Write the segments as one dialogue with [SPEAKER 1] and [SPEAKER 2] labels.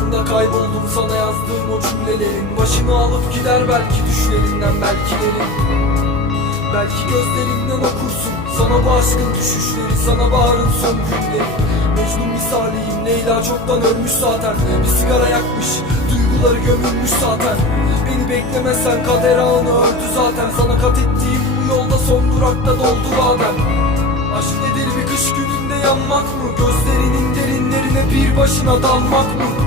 [SPEAKER 1] anda kayboldum sana yazdığım o cümlelerin. Başını alıp gider belki düşlerinden belkilerin Belki gözlerinden okursun Sana bu aşkın düşüşleri Sana baharın son günleri. Mecnun misaliyim Leyla çoktan ölmüş zaten. Bir sigara yakmış Duyguları gömülmüş zaten. Beni beklemezsen kader ağını ördü zaten. Sana kat ettiğim bu yolda son durakta doldu badem. Aşk nedir bir kış gününde yanmak mı? Gözlerinin derinlerine bir başına dalmak mı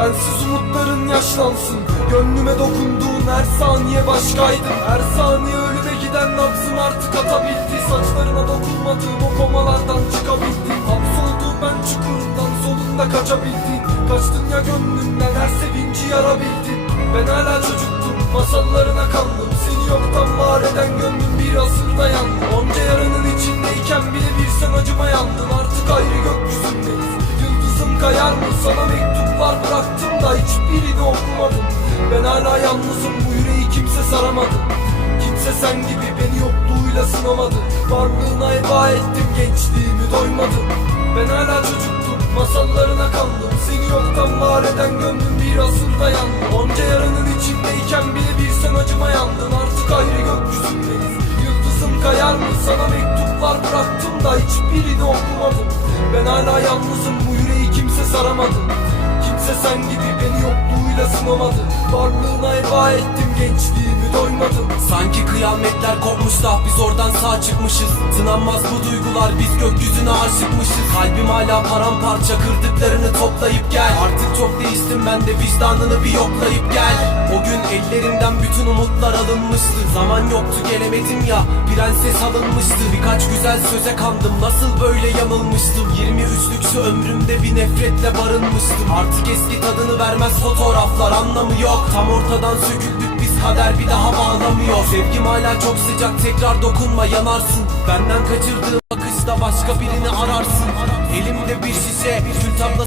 [SPEAKER 1] Bensiz umutların yaşlansın. Gönlüme dokunduğun her saniye başkaydım Her saniye ölüme giden nabzım artık atabildi. Saçlarına dokunmadığım o komalardan çıkabildim Hapsolduğum ben çukurundan solunda kaçabildin Kaçtın ya gönlümden her sevinci yarabildin Ben hala çocuktum masallarına kandım. Seni yoktan var eden gönlüm bir asırda yandı. Onca yaranın içindeyken bile bir sen acıma yandın. Artık ayrı gökyüzündeyiz. Yıldızım kayar mı? Sana mektuplar bıraktım da hiçbirini okumadım. Ben hala yalnızım bu yüreği kimse saramadı. Kimse sen gibi beni yokluğuyla sınamadı. Varlığına eba ettim gençliğimi doymadım. Ben hala çocuktum masallarına kandım. Seni yoktan var eden gönlüm bir asırda yandı Onca yaranın içindeyken bile bir sen acıma yandın. Artık ayrı gökyüzündeyiz. Yıldızım kayar mı? Sana mektuplar bıraktım da hiçbirini okumadım. Ben hala yalnızım bu yüreği kimse saramadı Kimse sen gibi beni yokluğuyla sınamadı Varlığına eba ettim gençliğimi doymadım.
[SPEAKER 2] Sanki kıyametler kopmuş da biz oradan sağ çıkmışız. Sınanmaz bu duygular biz gökyüzüne aşıkmışız. Kalbim hala paramparça kırdıklarını toplayıp gel. Artık çok değiştim ben de vicdanını bir yoklayıp gel O gün ellerimden bütün umutlar alınmıştı. Zaman yoktu gelemedim ya. Prenses alınmıştı. Birkaç güzel söze kandım. Nasıl böyle yanılmıştım? 23'lük şu ömrümde bir nefretle barınmıştım. Artık eski tadını vermez fotoğraflar. Anlamı yok. Tam ortadan söküldük biz. Kader bir daha bağlamıyor. Sevgim hala çok sıcak. Tekrar dokunma yanarsın. Benden kaçırdığın bakışta başka birini ararsın. Elimde bir şişe tabla